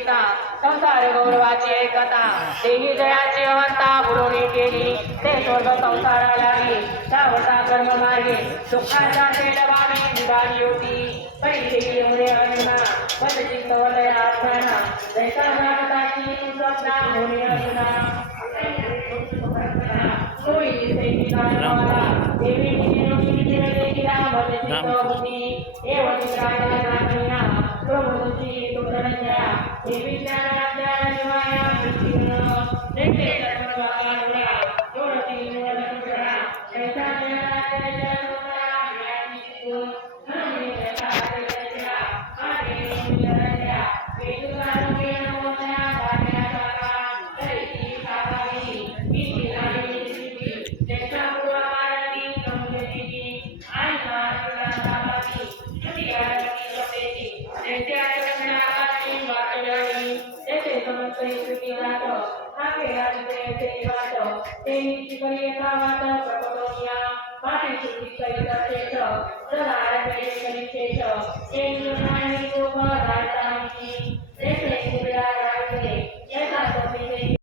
पिता संसार गौरवाची कथा देही जयाची अवस्था बुडवणी केली ते स्वर्ग संसार लागली सावता कर्म मार्गे दुःखाचा शेलवाने निघाली होती पहिली यमुने अरुणा पदचित्त वलय आत्माना जैसा जागताची स्वप्ना होणे अर्जुना सोयी देवी नारवाला देवी निरोगी देवी रामचित्त होती एवढी राजा प्रभुची तुकरण्या देवी ज्ञानाच्या शिवाया देखे सर्वकाला जोडती नवलकुरा ऐसा ज्ञानाच्या Thank you.